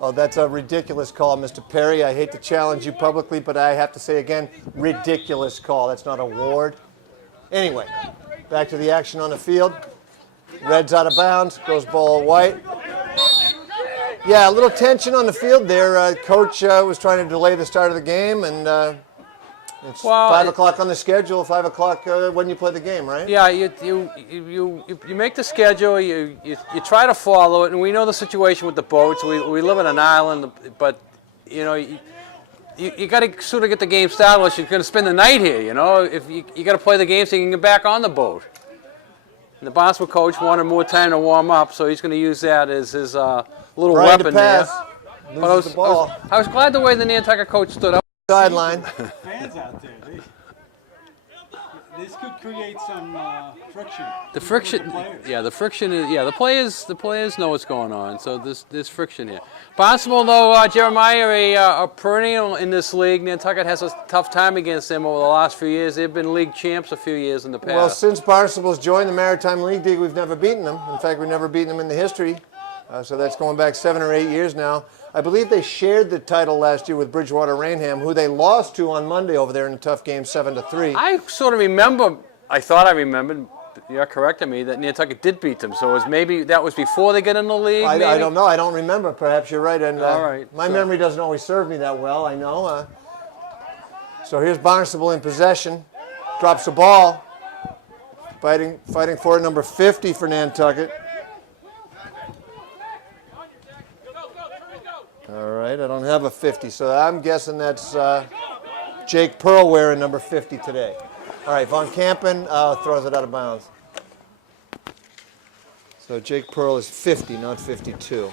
Oh, that's a ridiculous call, Mr. Perry. I hate to challenge you publicly, but I have to say again, ridiculous call. That's not a ward. Anyway, back to the action on the field. Red's out of bounds, goes ball white. Yeah, a little tension on the field there. Coach was trying to delay the start of the game, and it's 5 o'clock on the schedule. 5 o'clock when you play the game, right? Yeah, you make the schedule. You try to follow it, and we know the situation with the boats. We live on an island, but you know you got to sort of get the game started. Unless you're going to spend the night here, you know. If you got to play the game so you can get back on the boat. And the Barnstable coach wanted more time to warm up, so he's going to use that as his little weapon there. But I was glad the way the Nantucket coach stood up. Sideline. Fans out there. This could create some friction. The friction, yeah, the friction is, yeah, the players know what's going on. So there's friction here. Barnstable, though, Jeremiah, a perennial in this league. Nantucket has a tough time against them over the last few years. They've been league champs a few years in the past. Well, since Barnstable's joined the Maritime League, we've never beaten them. In fact, we've never beaten them in the history. So that's going back 7 or 8 years now. I believe they shared the title last year with Bridgewater Rainham, who they lost to on Monday over there in a tough game, 7-3. I sort of remember. I thought I remembered. You're correcting me that Nantucket did beat them. So maybe that was before they get in the league. I don't know. I don't remember. Perhaps you're right. And all right. My memory doesn't always serve me that well. I know. So here's Barnstable in possession. Drops the ball. Fighting for it, number 50 for Nantucket. All right, I don't have a 50, so I'm guessing that's Jake Pearl wearing number 50 today. All right, Von Kampen throws it out of bounds. So Jake Pearl is 50, not 52.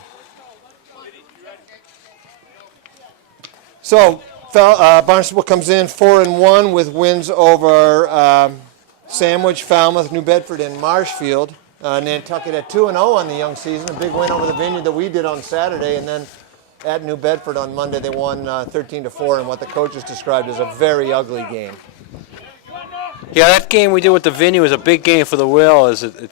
So Barnstable comes in 4-1 with wins over Sandwich, Falmouth, New Bedford, and Marshfield. Nantucket at 2-0 on the young season, a big win over the Vineyard that we did on Saturday, and then at New Bedford on Monday, they won 13-4 in what the coaches described as a very ugly game. Yeah, that game we did with the Vineyard was a big game for the Whalers. It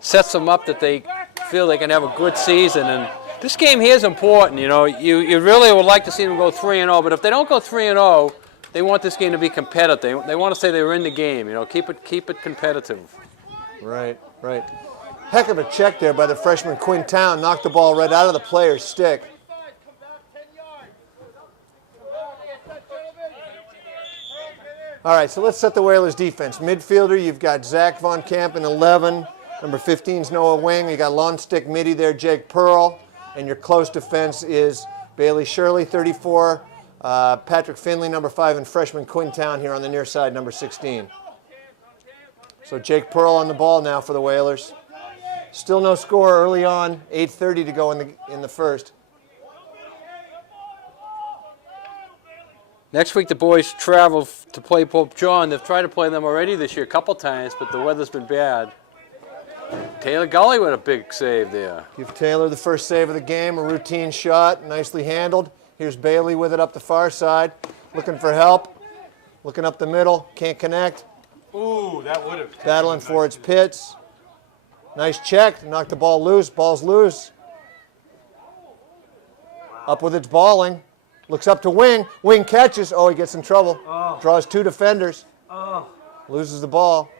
sets them up that they feel they can have a good season. And this game here is important. You know, you really would like to see them go 3-0, but if they don't go 3-0, they want this game to be competitive. They want to say they were in the game. You know, keep it competitive. Right. Heck of a check there by the freshman Quinn Town. Knocked the ball right out of the player's stick. All right, so let's set the Whalers defense. Midfielder, you've got Zach Von Kampen, 11. Number 15 is Noah Wing. You got long stick midi there, Jake Pearl. And your close defense is Bailey Shirley, 34. Patrick Finley, number 5, and freshman Quinn Town here on the near side, number 16. So Jake Pearl on the ball now for the Whalers. Still no score early on, 8:30 to go in the first. Next week the boys travel to play Pope John. They've tried to play them already this year a couple times, but the weather's been bad. Taylor Gully with a big save there. Give Taylor the first save of the game, a routine shot, nicely handled. Here's Bailey with it up the far side, looking for help, looking up the middle, can't connect. Ooh, that would have. Battling for its pits. Nice check, knocked the ball loose, ball's loose. Up with its balling, looks up to Wing, Wing catches, oh, he gets in trouble. Oh. Draws 2 defenders, Oh. loses the ball.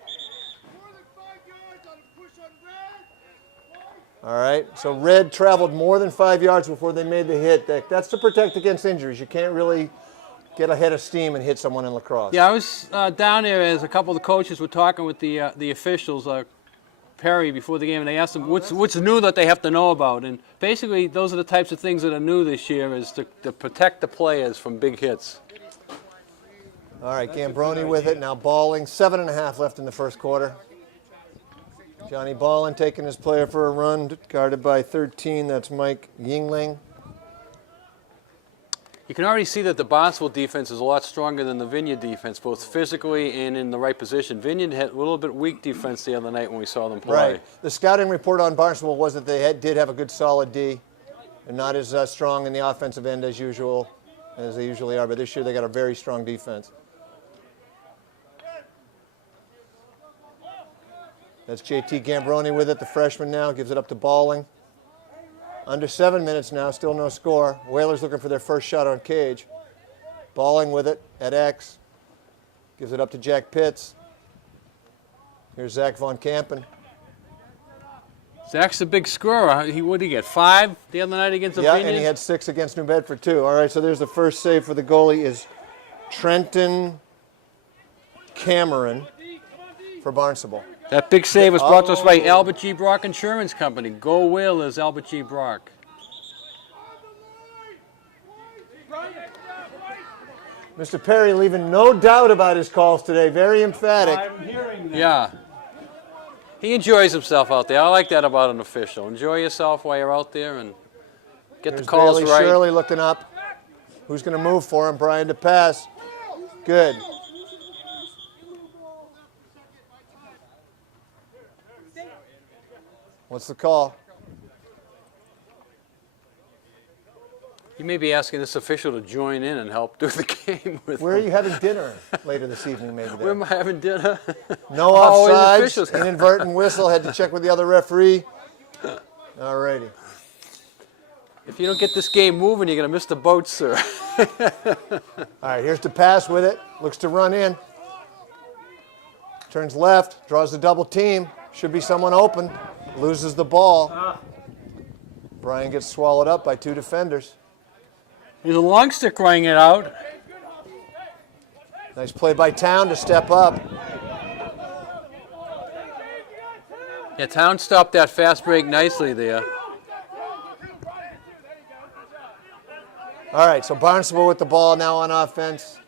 All right, so Red traveled more than 5 yards before they made the hit. That's to protect against injuries. You can't really get a head of steam and hit someone in lacrosse. Yeah, I was down there as a couple of the coaches were talking with the officials, Perry, before the game, and they asked them what's new that they have to know about. And basically, those are the types of things that are new this year, is to protect the players from big hits. All right, Gambroni with it, now balling. 7.5 left in the first quarter. Johnny Ballin taking his player for a run, guarded by 13. That's Mike Yingling. You can already see that the Barnstable defense is a lot stronger than the Vineyard defense, both physically and in the right position. Vineyard had a little bit weak defense the other night when we saw them play. Right. The scouting report on Barnstable was that they did have a good solid D, and not as strong in the offensive end as usual, as they usually are. But this year they got a very strong defense. That's JT Gambroni with it, the freshman now, gives it up to Balling. Under 7 minutes now, still no score. Whalers looking for their first shot on cage. Balling with it at X. Gives it up to Jack Pitts. Here's Zach Von Kampen. Zach's a big scorer. What did he get, 5 the other night against the Yeah, Virginians? and he had 6 against New Bedford, too. All right, so there's the first save for the goalie is Trenton Cameron for Barnstable. That big save was brought to us by Albert G. Brock Insurance Company. Go Whalers, Albert G. Brock. Mr. Perry leaving no doubt about his calls today. Very emphatic. I'm hearing that. Yeah. He enjoys himself out there. I like that about an official. Enjoy yourself while you're out there and get There's the calls Bailey right. Shirley looking up. Who's going to move for him? Brian to pass. Good. What's the call? You may be asking this official to join in and help do the game with Where are him. you having dinner later this evening, maybe? Where am I having dinner? No Oh, the offsides, officials. inadvertent whistle, had to check with the other referee. All righty. If you don't get this game moving, you're going to miss the boat, sir. All right, here's the pass with it. Looks to run in. Turns left, draws the double team. Should be someone open. Loses the ball. Brian gets swallowed up by 2 defenders. There's a long stick running it out. Nice play by Town to step up. Yeah, Town stopped that fast break nicely there. All right, so Barnstable with the ball now on offense.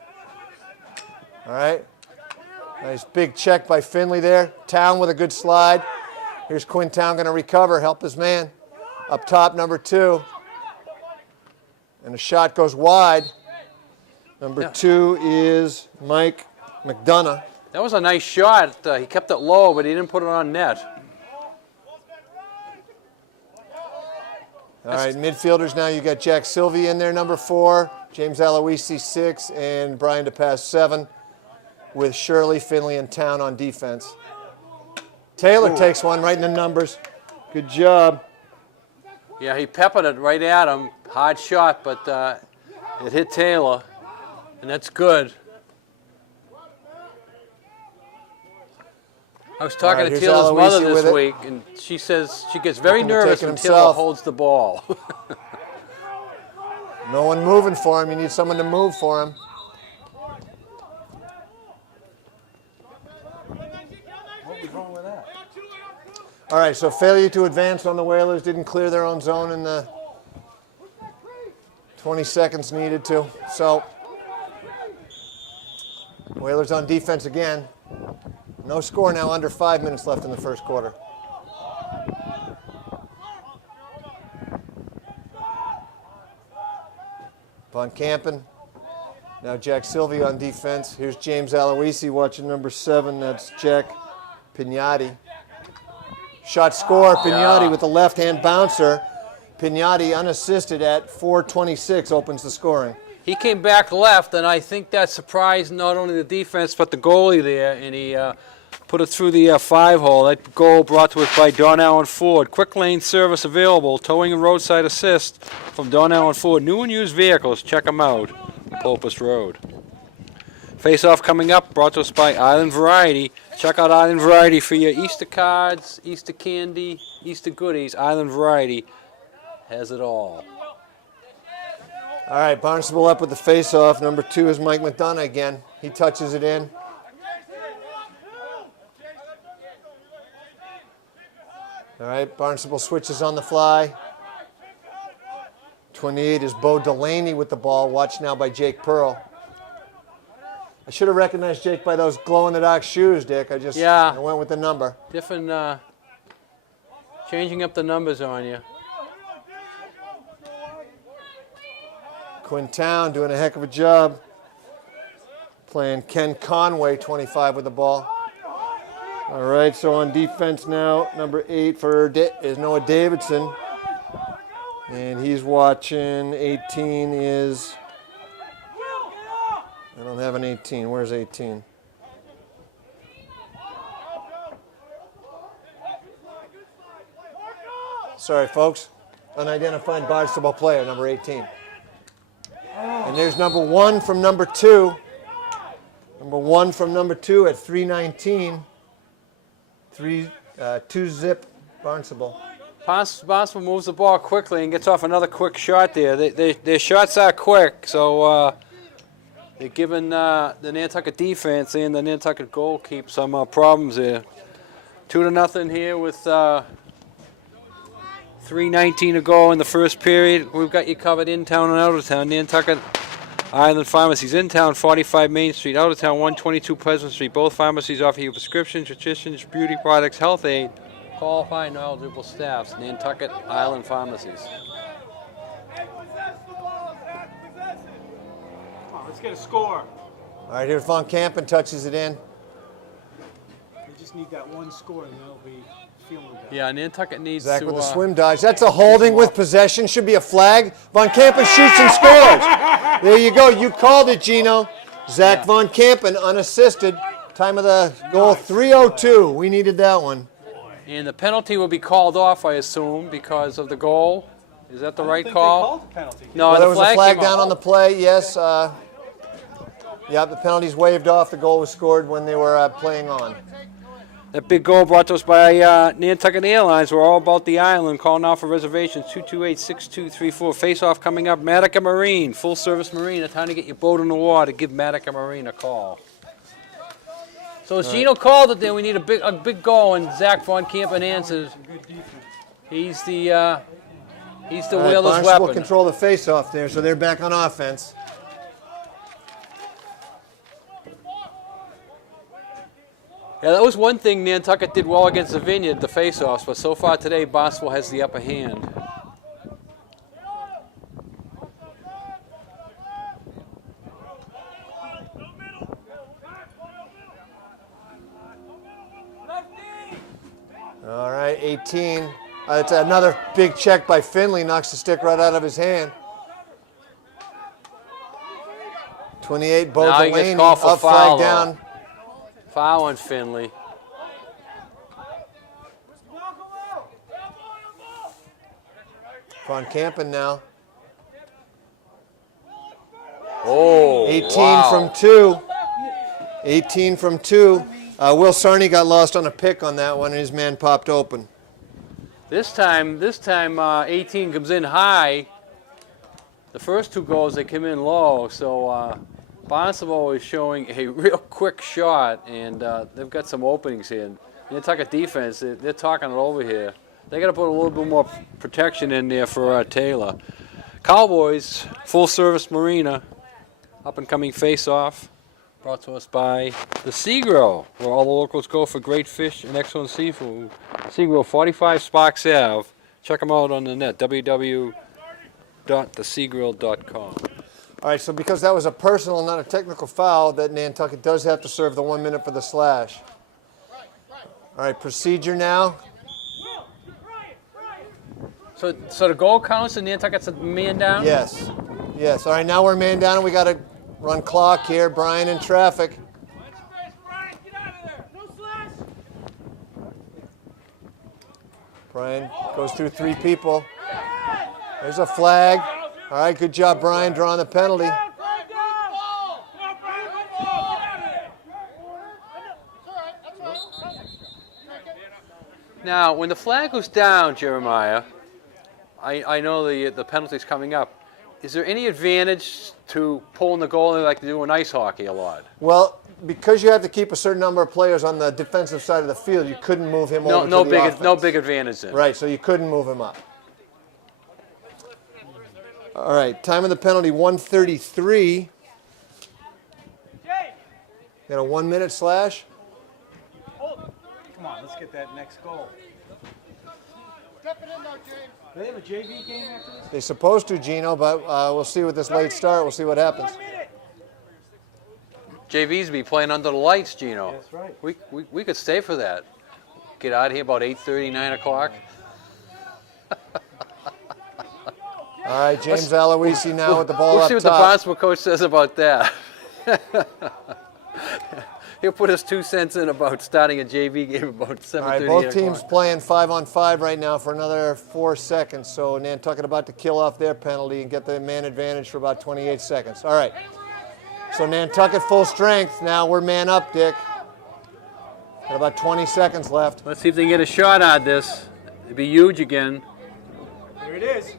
All right. Nice big check by Finley there. Town with a good slide. Here's Quinn Town going to recover, help his man. Up top, number 2. And the shot goes wide. Number 2 is Mike McDonough. That was a nice shot. He kept it low, but he didn't put it on net. All right, midfielders now. You got Jack Sylvie in there, number 4. James Aloisi, 6. And Brian DePass, 7. With Shirley, Finley, and Town on defense. Taylor takes one right in the numbers. Good job. Yeah, he peppered it right at him. Hard shot, but it hit Taylor, and that's good. I was talking All right, to here's Taylor's mother Aloisi with this it. week, and she says she gets very Looking to nervous take it when Taylor himself. holds the ball. No one moving for him. You need someone to move for him. What was wrong with that? All right, so failure to advance on the Whalers. Didn't clear their own zone in the 20 seconds needed to. So, Whalers on defense again. No score now, under 5 minutes left in the first quarter. Von Kampen. Now Jack Sylvie on defense. Here's James Aloisi watching number 7. That's Jack Pignatti. Shot score, Pignatti with the left-hand bouncer. Pignatti unassisted at 4:26 opens the scoring. He came back left, and I think that surprised not only the defense but the goalie there, and he put it through the 5-hole. That goal brought to us by Don Allen Ford. Quick lane service available, towing and roadside assist from Don Allen Ford. New and used vehicles, check them out. Pulpus Road. Face-off coming up, brought to us by Island Variety. Check out Island Variety for your Easter cards, Easter candy, Easter goodies. Island Variety has it all. All right, Barnstable up with the face-off. Number 2 is Mike McDonough again. He touches it in. All right, Barnstable switches on the fly. 28 is Bo Delaney with the ball, watched now by Jake Pearl. I should have recognized Jake by those glow-in-the-dark shoes, Dick. I went with the number. Different, changing up the numbers on you. Quinn Town doing a heck of a job. Playing Ken Conway, 25 with the ball. All right, so on defense now, number 8 is Noah Davidson. And he's watching. 18 is... I don't have an 18. Where's 18? Sorry, folks. unidentified Barnstable player, number 18. And there's number 1 from number 2. Number 1 from number 2 at 3:19. 2-zip Barnstable. Barnstable moves the ball quickly and gets off another quick shot there. Their shots are quick, so they're giving the Nantucket defense and the Nantucket goalkeeper some problems there. 2-0 here with 3:19 to go in the first period. We've got you covered in town and out of town. Nantucket Island Pharmacies in town, 45 Main Street, out of town, 122 Pleasant Street. Both pharmacies offer you prescriptions, nutrition, beauty products, health aid, qualified, knowledgeable staffs. Nantucket Island Pharmacies. Let's get a score. All right, here's Von Campen, touches it in. We just need that one score and they'll be feeling better. Yeah, Nantucket needs Zach to... with the swim dodge. That's a holding with possession. Should be a flag. Von Campen shoots and scores. There you go. You called it, Gino. Zach Von Campen, unassisted. Time of the goal, 3:02. We needed that one. And the penalty will be called off, I assume, because of the goal. Is that the right They call? called the penalty. No, Well, the there was a flag came down off. on the play, yes. Yeah, the penalty's waved off. The goal was scored when they were playing on. That big goal brought to us by Nantucket Airlines. We're all about the island. Call now for reservations, 228-6234. Face-off coming up, Matica Marine, full-service marine. It's time to get your boat in the water. Give Matica Marine a call. So as Gino called it there, we need a big goal, and Zach Von Campen answers. Good defense. He's the All right, Whalers' Barnstable weapon. control the face-off there, so they're back on offense. Yeah, that was one thing Nantucket did well against the Vineyard, the face-offs, but so far today, Barnstable has the upper hand. All right, 18. It's another big check by Finley. Knocks the stick right out of his hand. 28, Bo Now he gets Delaney, called for up, foul, flag down. though. Foul on Finley. Von Campen now. Oh, 18 wow. from 2. 18 from 2. Will Sarney got lost on a pick on that one, and his man popped open. This time, 18 comes in high. The first 2 goals, they come in low, so Barnstable is showing a real quick shot, and they've got some openings here. Nantucket defense, they're talking it over here. They got to put a little bit more protection in there for Taylor. Cowboys, full-service marina, up-and-coming face-off, brought to us by the Sea Grill, where all the locals go for great fish and excellent seafood. Sea Grill, 45 Sparks Ave. Check them out on the net, www.theseagrill.com. All right, so because that was a personal, not a technical foul, that Nantucket does have to serve the 1 minute for the slash. All right, procedure now. So the goal counts and Nantucket's a man down? Yes. Yes. All right, now we're man down, and we got to run clock here. Brian in traffic. Brian goes through 3 people. There's a flag. All right, good job, Brian, drawing the penalty. Now, when the flag goes down, Jeremiah, I know the penalty's coming up. Is there any advantage to pulling the goalie like they do in ice hockey a lot? Well, because you have to keep a certain number of players on the defensive side of the field, you couldn't move him over to the offense. No big advantage then. Right, so you couldn't move him up. All right, time of the penalty, 1:33. Got a 1 minute slash. Come on, let's get that next goal. Do they have a JV game after this? They're supposed to, Gino, but we'll see with this late start. We'll see what happens. JV's be playing under the lights, Gino. That's right. We could stay for that. Get out of here about 8:30, 9 o'clock. All right, James Aloisi now with the ball We'll up see what the top. Barnstable coach says about that. he'll put his 2 cents in about starting a JV game about 7:30. All right, both teams playing 5-on-5 right now for another 4 seconds. So Nantucket about to kill off their penalty and get the man advantage for about 28 seconds. All right. So Nantucket full strength. Now we're man up, Dick. Got about 20 seconds left. Let's see if they can get a shot at this. It'd be huge again. There it is.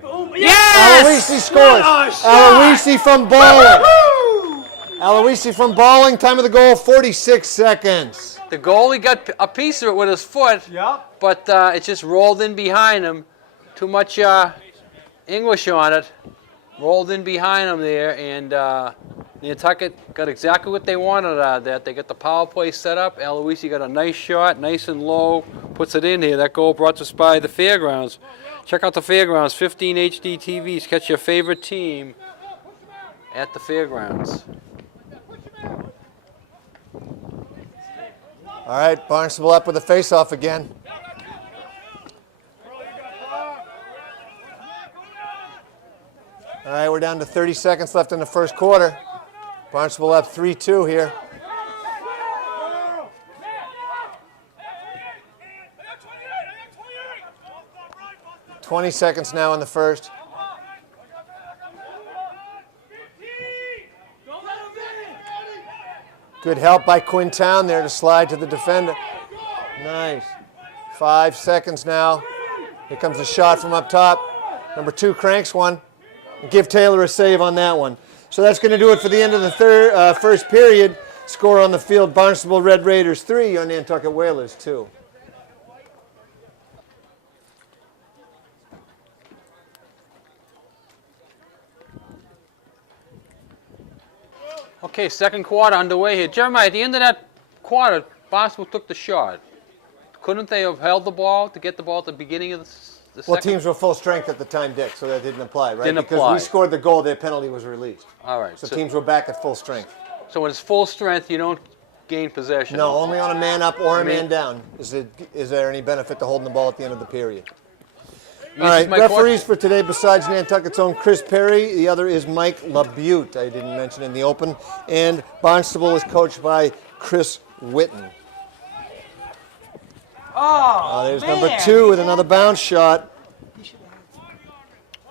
Boom. Yes! Aloisi scores. Aloisi from bowling. Aloisi from bowling. Time of the goal, 46 seconds. The goalie got a piece of it with his foot, Yep. but it just rolled in behind him. Too much English on it. Rolled in behind him there, and Nantucket got exactly what they wanted out of that. They got the power play set up. Aloisi got a nice shot, nice and low, puts it in here. That goal brought to us by the Fairgrounds. Check out the Fairgrounds, 15 HD TVs. Catch your favorite team at the Fairgrounds. All right, Barnstable up with a face-off again. All right, we're down to 30 seconds left in the first quarter. Barnstable up 3-2 here. "20 seconds now in the first. Good help by Quintown there to slide to the defender. Nice. 5 seconds now. Here comes a shot from up top. Number 2 cranks one. And give Taylor a save on that one. So that's going to do it for the end of the first period. Score on the field, Barnstable Red Raiders 3 on Nantucket Whalers 2. Okay, second quarter underway here. Jeremiah, at the end of that quarter, Barnstable took the shot. Couldn't they have held the ball to get the ball at the beginning of the Well, second? teams were full strength at the time, Dick, so that didn't apply, right? Didn't because apply. we scored the goal, their penalty was released. All right. So teams were back at full strength. So when it's full strength, you don't gain possession. No, only on a man up or a man down is there any benefit to holding the ball at the end of the period. All right, referees for today, besides Nantucket's own Chris Perry, the other is Mike LaBute, I didn't mention in the open, and Barnstable is coached by Chris Witten. There's number 2 with another bounce shot.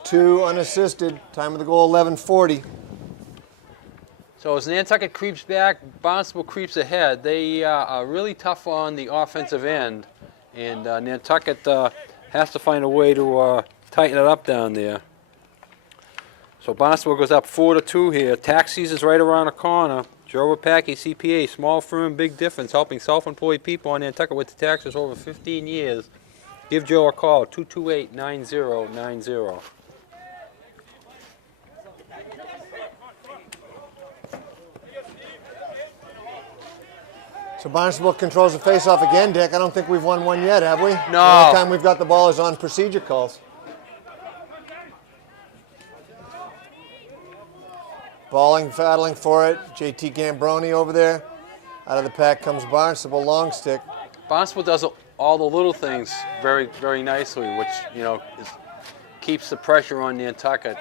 2 unassisted. Time of the goal, 11:40. So as Nantucket creeps back, Barnstable creeps ahead. They are really tough on the offensive end, and Nantucket has to find a way to tighten it up down there. So Barnstable goes up 4-2 here. Tax season's right around the corner. Joe Rapacki, CPA, small firm, big difference, helping self-employed people on Nantucket with the taxes over 15 years. Give Joe a call, 228-9090. So Barnstable controls the face-off again, Dick. I don't think we've won one yet, have we? No. The only time we've got the ball is on procedure calls. Balling, battling for it. JT Gambroni over there. Out of the pack comes Barnstable, long stick. Barnstable does all the little things very, very nicely, which, you know, keeps the pressure on Nantucket.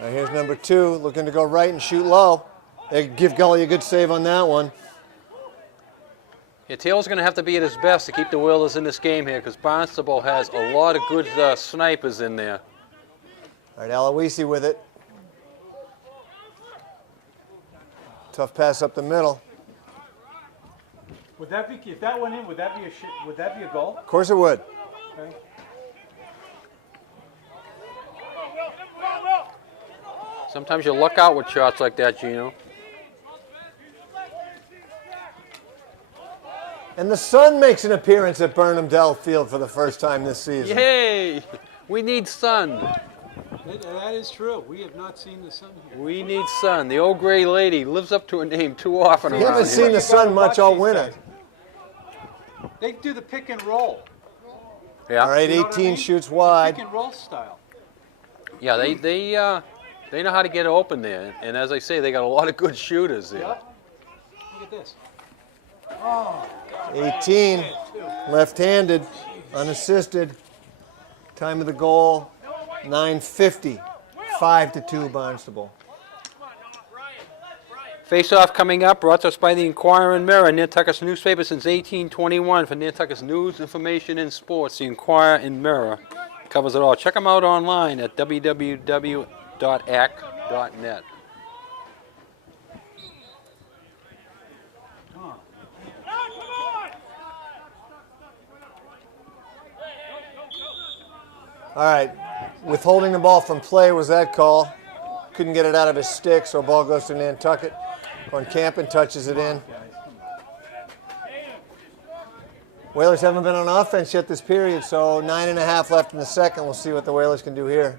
Now here's number 2, looking to go right and shoot low. They give Gully a good save on that one. Yeah, Taylor's going to have to be at his best to keep the Whalers in this game here, because Barnstable has a lot of good snipers in there. All right, Aloisi with it. Tough pass up the middle. Would that be, if that went in, would that be a goal? Of course it would. Okay. Sometimes you luck out with shots like that, Gino. And the sun makes an appearance at Burnham Dell Field for the first time this season. Yay! We need sun. That is true. We have not seen the sun here. We need sun. The old gray lady lives up to her name too often We around haven't here. seen the sun much all winter. They do the pick and roll. Yeah. All right, You know what I 18 mean? shoots wide. Pick and roll style. Yeah, they know how to get open there, and as I say, they got a lot of good shooters there. Yep. Look at this. 18, left-handed, unassisted. Time of the goal, 9:50. 5-2 Barnstable. Face-off coming up, brought to us by the Inquirer and Mirror, Nantucket's newspaper since 1821 for Nantucket's news, information, and sports. The Inquirer and Mirror covers it all. Check them out online at www.ac.net. All right, withholding the ball from play was that call. Couldn't get it out of his stick, so ball goes to Nantucket. Von Campen touches it in. Whalers haven't been on offense yet this period, so 9.5 left in the second. We'll see what the Whalers can do here.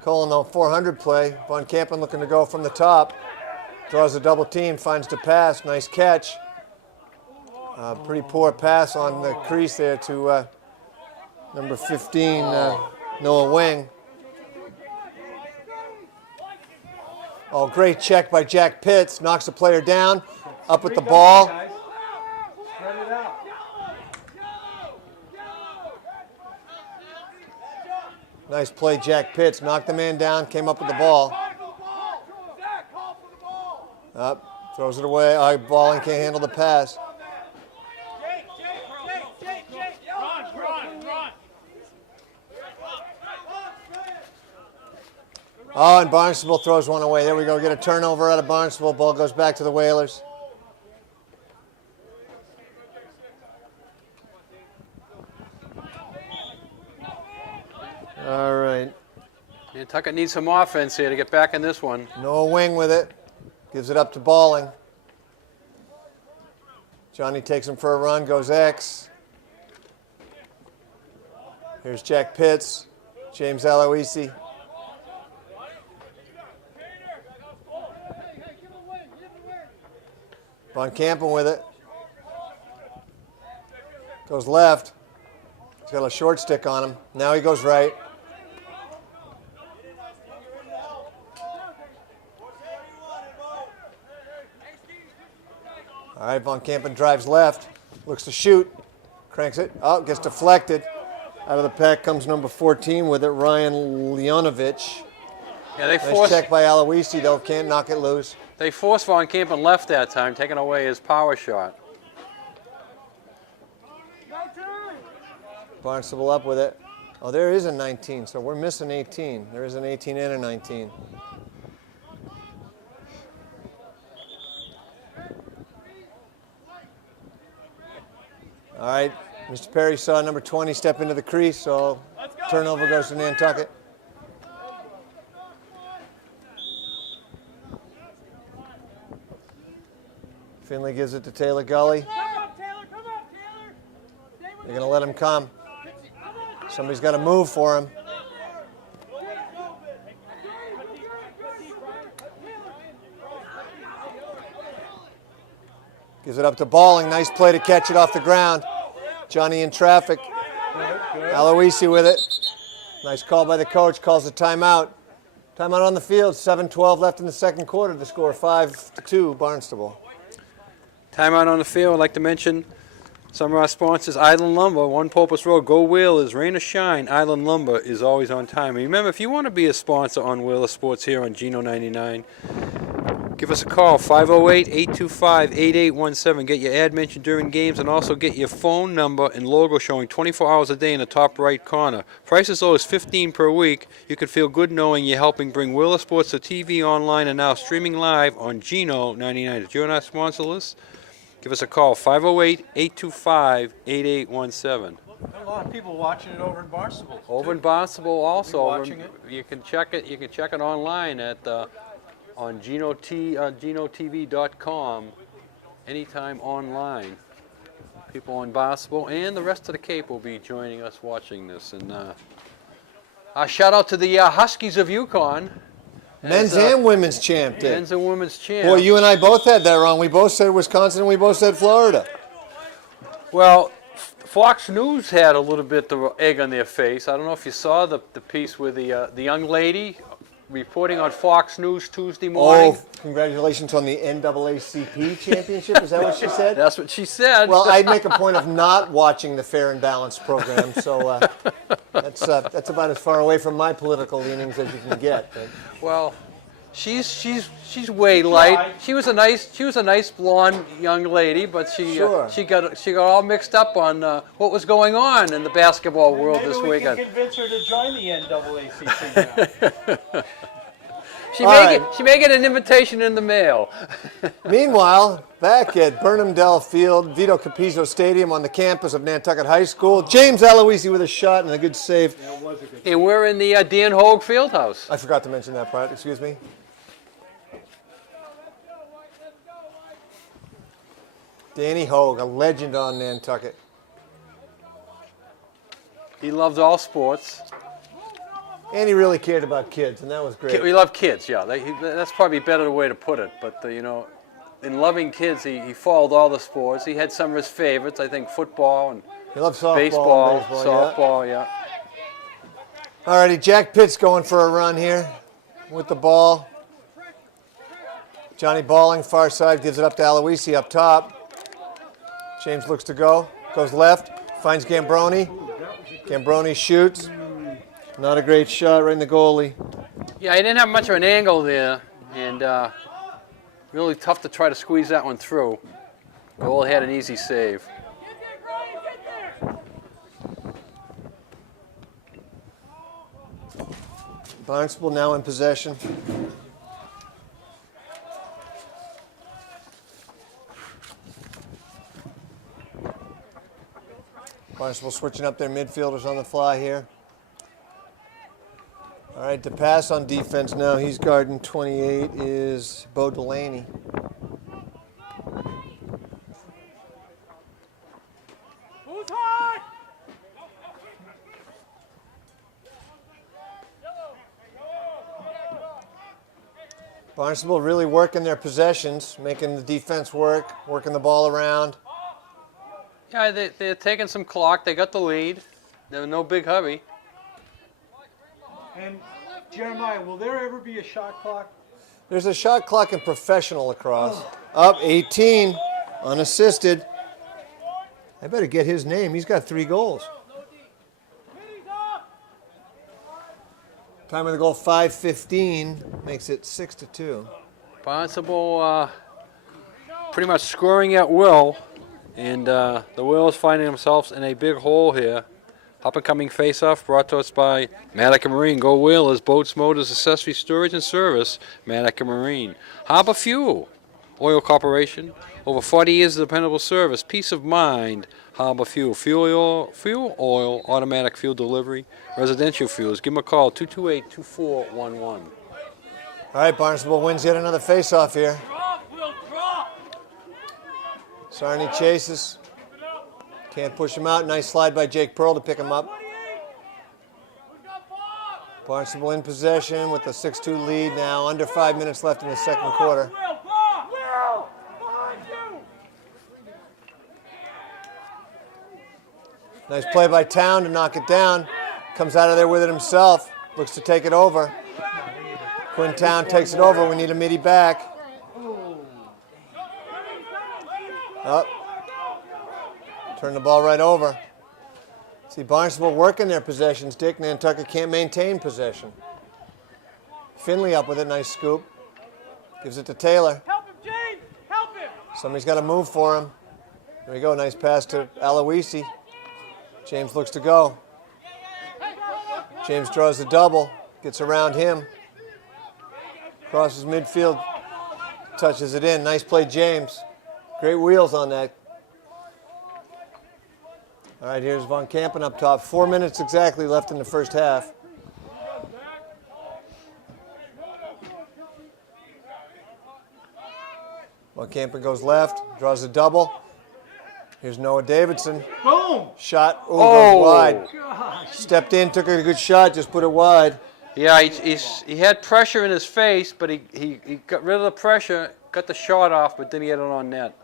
Calling the 400 play. Von Campen looking to go from the top. Draws a double team, finds the pass. Nice catch. Pretty poor pass on the crease there to number 15, Noah Wing. Oh, great check by Jack Pitts. Knocks the player down. Up with the ball. Nice play, Jack Pitts. Knocked the man down, came up with the ball. Up, throws it away. Balling can't handle the pass. Oh, and Barnstable throws one away. There we go. Get a turnover out of Barnstable. Ball goes back to the Whalers. All right. Nantucket needs some offense here to get back in this one. Noah Wing with it. Gives it up to Balling. Johnny takes him for a run. Goes X. Here's Jack Pitts. James Aloisi. Von Campen with it. Goes left. He's got a short stick on him. Now he goes right. All right, Von Campen drives left. Looks to shoot. Cranks it. Oh, gets deflected. Out of the pack comes number 14 with it, Ryan Leonovich. Yeah, they Nice check by Aloisi, though. Can't knock it loose. They forced Von Campen left that time, taking away his power shot. Barnstable up with it. Oh, there is a 19, so we're missing 18. There is an 18 and a 19. All right, Mr. Perry saw number 20 step into the crease, so turnover goes to Nantucket. Finley gives it to Taylor Gully. They're going to let him come. Somebody's got to move for him. Gives it up to Balling. Nice play to catch it off the ground. Johnny in traffic. Aloisi with it. Nice call by the coach. Calls a timeout. Timeout on the field. 7:12 left in the second quarter. The score 5-2 Barnstable. Timeout on the field. I'd like to mention some of our sponsors. Island Lumber, 1 Popus Road. Go Whalers, rain or shine. Island Lumber is always on time. And remember, if you want to be a sponsor on Whaler Sports here on Geno 99, give us a call, 508-825-8817. Get your ad mentioned during games and also get your phone number and logo showing 24 hours a day in the top right corner. Price as low as $15 per week. You can feel good knowing you're helping bring Whaler Sports to TV, online, and now streaming live on Geno 99. If you're on our sponsor list, give us a call, 508-825-8817. A lot of people watching it over in Barnstable. Over in Barnstable also. Watching it? You can check it. You can check it online at on GenoTV.com anytime online. People in Barnstable and the rest of the Cape will be joining us watching this. And shout out to the Huskies of Yukon. Men's and women's champ did. Men's and women's champ. Boy, you and I both had that wrong. We both said Wisconsin and we both said Florida. Well, Fox News had a little bit of egg on their face. I don't know if you saw the piece with the young lady reporting on Fox News Tuesday morning. Oh, congratulations on the NAACP championship. Is that what she said? That's what she said. Well, I'd make a point of not watching the Fair and Balanced program, so that's about as far away from my political leanings as you can get. But. Well, she's way light. She was a nice blonde young lady, but she got all mixed up on what was going on in the basketball world this weekend. Maybe we can convince her to join the NAACP now. She may get an invitation in the mail. Meanwhile, back at Burnhamdale Field, Vito Capizzo Stadium on the campus of Nantucket High School, James Aloisi with a shot and a good save. Yeah, it was a good And we're in the Dan Hogue Fieldhouse. I forgot to mention that part, excuse me. Danny Hogue, a legend on Nantucket. He loved all sports. And he really cared about kids, and that was great. We love kids, yeah. That's probably a better way to put it. But, in loving kids, he followed all the sports. He had some of his favorites, I think football and He loved softball, baseball, and softball, yeah. All righty, Jack Pitt's going for a run here with the ball. Johnny Balling, far side, gives it up to Aloisi up top. James looks to go, goes left, finds Gambroni. Gambroni shoots. Not a great shot, right in the goalie. Yeah, he didn't have much of an angle there, and really tough to try to squeeze that one through. Goalie had an easy save. Barnstable now in possession. Barnstable switching up their midfielders on the fly here. All right, to pass on defense now, he's guarding 28 is Bo Delaney. Who's hot? Barnstable really working their possessions, making the defense work, working the ball around. Yeah, they're taking some clock. They got the lead. There was no big hurry. And Jeremiah, will there ever be a shot clock? There's a shot clock in professional lacrosse. Up 18, unassisted. I better get his name. He's got 3 goals. Time of the goal 5:15 makes it 6-2. Barnstable pretty much scoring at will, and the Whales finding themselves in a big hole here. Up-and-coming face-off brought to us by Matica Marine. Go Whalers, boats, motors, accessories, storage, and service. Matica Marine. Harbor Fuel, Oil Corporation. Over 40 years of dependable service. Peace of mind. Harbor Fuel. Fuel oil, automatic fuel delivery. Residential fuels. Give them a call, 228-2411. All right, Barnstable wins yet another face-off here. Sarney chases. Can't push him out. Nice slide by Jake Pearl to pick him up. Barnstable in possession with a 6-2 lead now. Under 5 minutes left in the second quarter. Nice play by Town to knock it down. Comes out of there with it himself. Looks to take it over. Quinn Town takes it over. We need a midi back. Up. Turn the ball right over. See, Barnstable working their possessions. Dick Nantucket can't maintain possession. Finley up with it. Nice scoop. Gives it to Taylor. Help him, James! Help him! Somebody's got to move for him. There we go. Nice pass to Aloisi. James looks to go. James draws the double. Gets around him. Crosses midfield. Touches it in. Nice play, James. Great wheels on that. All right, here's Von Kampen up top. 4 minutes exactly left in the first half. Von Kampen goes left, draws a double. Here's Noah Davidson. Boom! Shot, goes Oh. wide. Gosh. Stepped in, took a good shot, just put it wide. Yeah, he had pressure in his face, but he got rid of the pressure, got the shot off, but didn't get it on net.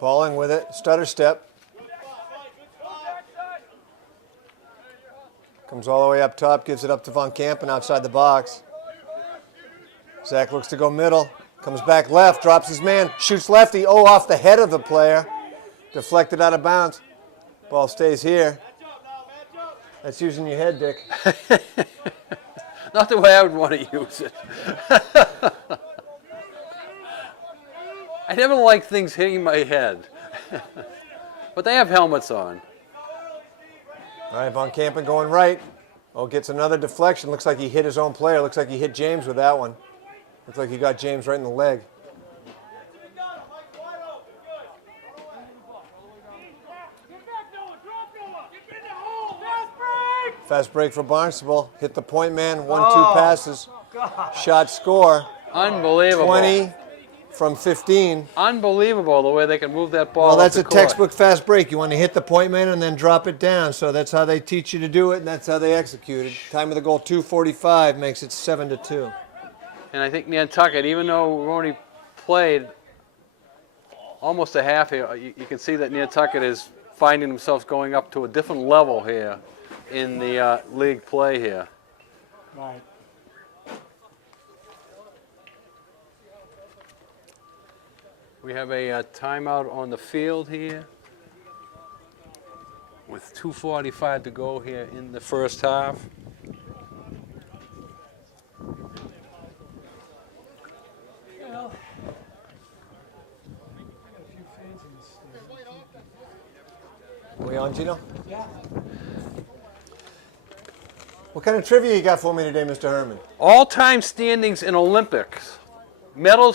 Balling with it, stutter step. Comes all the way up top, gives it up to Von Kampen outside the box. Zach looks to go middle. Comes back left, drops his man, shoots lefty. Oh, off the head of the player. Deflected out of bounds. Ball stays here. That's using your head, Dick. Not the way I would want to use it. I never like things hitting my head. But they have helmets on. All right, Von Kampen going right. Oh, gets another deflection. Looks like he hit his own player. Looks like he hit James with that one. Looks like he got James right in the leg. Fast break for Barnstable. Hit the point man. 1-2 passes. Shot score. Unbelievable. 20 from 15. Unbelievable the way they can move that ball. Well, that's up a the court. textbook fast break. You want to hit the point man and then drop it down. So that's how they teach you to do it, and that's how they execute it. Time of the goal 2:45 makes it 7-2. And I think Nantucket, even though we've only played almost a half here, you can see that Nantucket is finding themselves going up to a different level here in the league play here. Right. We have a timeout on the field here with 2:45 to go here in the first half. Well, I got a few fans in this stadium. We on, Gino? Yeah. What kind of trivia you got for me today, Mr. Herman? All-time standings in Olympics. Medal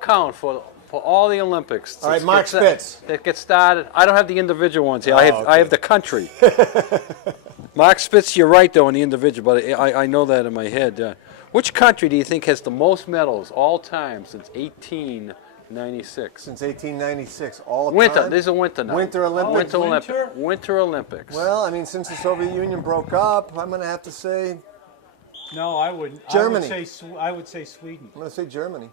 count for all the Olympics. All right, Mark Spitz. That gets started. I don't have the individual ones here. Oh, I have the country. Mark Spitz, you're right though in the individual, but I know that in my head. Which country do you think has the most medals all time since 1896? Since 1896, all Winter. time? These are winter now. Winter Olympics. Winter Olympics. Well, I mean, since the Soviet Union broke up, I'm going to have to say, No, I wouldn't. Germany. I would say Sweden. I'm going to say Germany.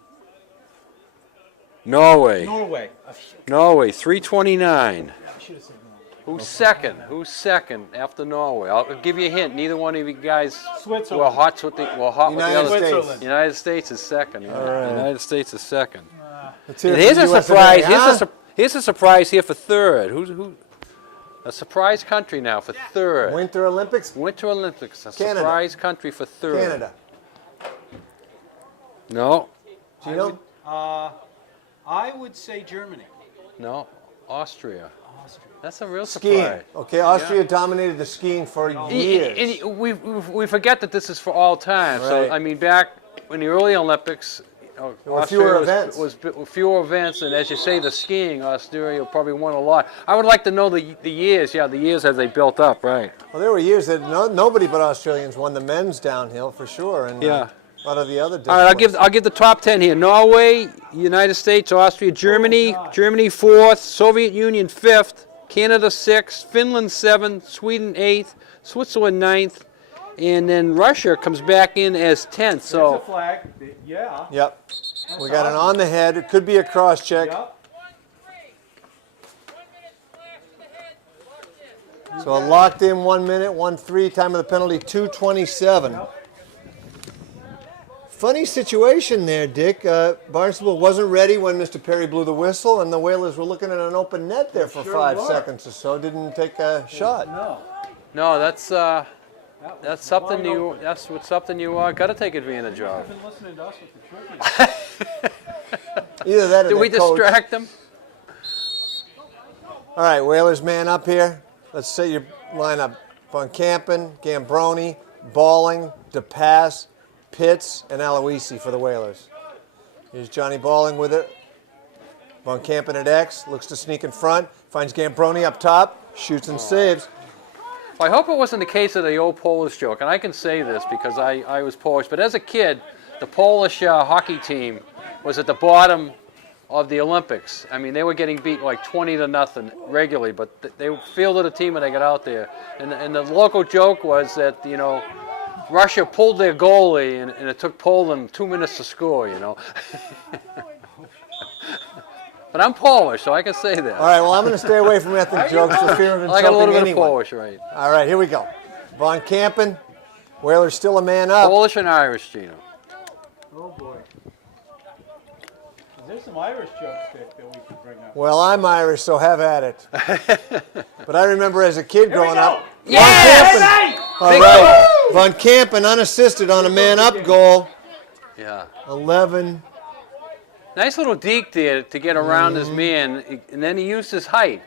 Norway. Norway. Norway, 329. I should have said no. Who's second? Who's second after Norway? I'll give you a hint. Neither one of you guys Switzerland. were hot with the United other. States. Switzerland. United States is second. Yeah. All right. United States is second. Let's hear And it here's from a USA, surprise. huh? Here's a surprise here for third. Who? A surprise country now for third. Winter Olympics? Winter Olympics. A Canada. surprise country for third. Canada. No. Gino? I would say Germany. No. Austria. Austria. That's a real Skiing. surprise. Okay, Austria dominated the skiing for years. And we forget that this is for all time. Right. So I mean, back in the early Olympics, There were fewer events. Was fewer events, and as you say, the skiing, Austria probably won a lot. I would like to know the years. Yeah, the years as they built up, right? Well, there were years that nobody but Australians won the men's downhill for sure, and Yeah. a lot of the other. All right, I'll give the top 10 here. Norway, United States, Austria, Germany, Germany 4th, Soviet Union 5th, Canada 6th, Finland 7th, Sweden 8th, Switzerland 9th, and then Russia comes back in as 10th. There's a So flag. Yeah. Yep. We got an on the head. It could be a cross check. Yep. So a locked in 1 minute, 1-3. Time of the penalty 2:27. Yep. Funny situation there, Dick. Barnstable wasn't ready when Mr. Perry blew the whistle, and the Whalers were looking at an open net there for Sure 5 were. seconds or so. Didn't take a shot. No. that's That was something wide you. open. That's something you got to take advantage of. You've been listening to us with the trivia. Either that or Did we the coach. distract them? All right, Whalers man up here. Let's set your lineup. Von Kampen, Gambroni, Balling, DePass, Pitts, and Aloisi for the Whalers. Here's Johnny Balling with it. Von Kampen at X, looks to sneak in front, finds Gambroni up top, shoots and saves. Well, I hope it wasn't the case of the old Polish joke, and I can say this because I was Polish, but as a kid, the Polish hockey team was at the bottom of the Olympics. I mean, they were getting beat like 20-0 regularly, but they fielded a team when they got out there. And the local joke was that, you know, Russia pulled their goalie, and it took Poland 2 minutes to score, you know. But I'm Polish, so I can say that. All right, well, I'm going to stay away from ethnic jokes for fear of I got a insulting little bit anyone. of Polish, right? All right, here we go. Von Campen. Whalers still a man up. Polish and Irish, Gino. Oh boy. Is there some Irish jokes that we could bring up? Well, I'm Irish, so have at it. But I remember as a kid growing up. Yes! All Big right. Von Campen unassisted on a man-up goal. Yeah. 11. Nice little deke there to get around his man, and then he used his height.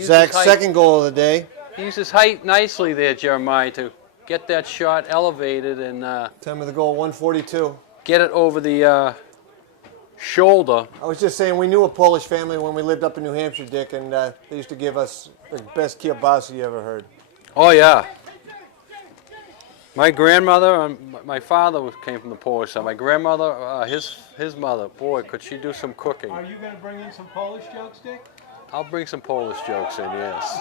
Zach's second goal of the day. He used his height nicely there, Jeremiah, to get that shot elevated and Time of the goal, 142. get it over the shoulder. I was just saying, we knew a Polish family when we lived up in New Hampshire, Dick, and they used to give us the best kielbasa you ever heard. Oh, yeah. My grandmother and my father came from the Polish side. My grandmother, his mother, boy, could she do some cooking. Are you going to bring in some Polish jokes, Dick? I'll bring some Polish jokes in, yes.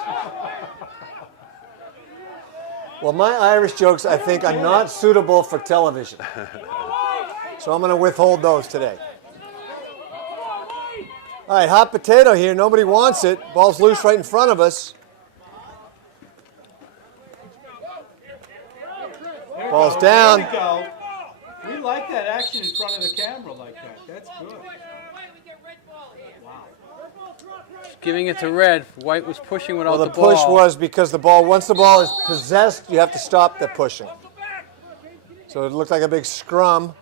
Well, my Irish jokes, I think, are not suitable for television. So I'm going to withhold those today. All right, hot potato here. Nobody wants it. Ball's loose right in front of us. Ball's down. There we go. We like that action in front of the camera like that. That's good. Wow. Giving it to Red. White was pushing without Well, the the ball. push was because the ball, once the ball is possessed, you have to stop the pushing. So it looked like a big scrum.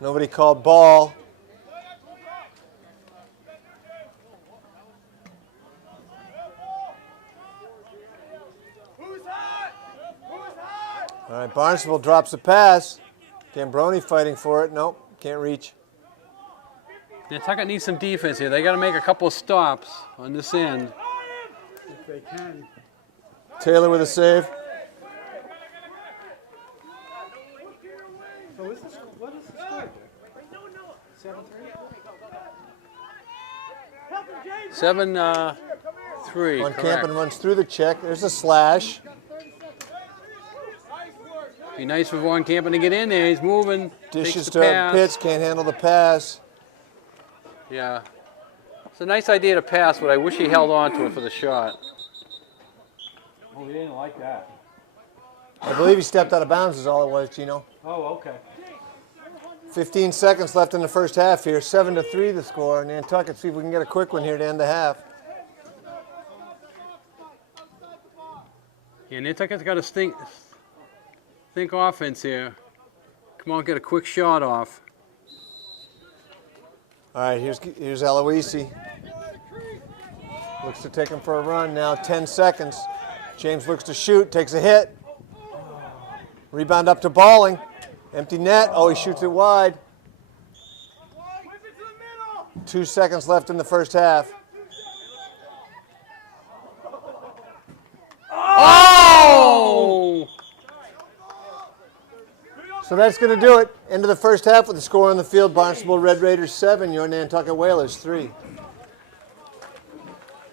Nobody called ball. All right, Barnstable drops the pass. Gambroni fighting for it. Nope, can't reach. Nantucket needs some defense here. They got to make a couple of stops on this end. If they can. Taylor with a save. So what is the score there? 7-3? 7-3. Von correct. Campen runs through the check. There's a slash. Be nice for Von Campen to get in there. He's moving. Dishes Takes the to pass. Pitts, can't handle the pass. Yeah. It's a nice idea to pass, but I wish he held on to it for the shot. Oh, he didn't like that. I believe he stepped out of bounds is all it was, Gino. Oh, okay. 15 seconds left in the first half here. 7-3 the score. Nantucket, see if we can get a quick one here to end the half. Yeah, Nantucket's got to think offense here. Come on, get a quick shot off. All right, here's Aloisi. Looks to take him for a run now. 10 seconds. James looks to shoot, takes a hit. Rebound up to Balling. Empty net. Oh, he shoots it wide. 2 seconds left in the first half. Oh! So that's going to do it. End of the first half with the score on the field. Barnstable Red Raiders 7, your Nantucket Whalers 3.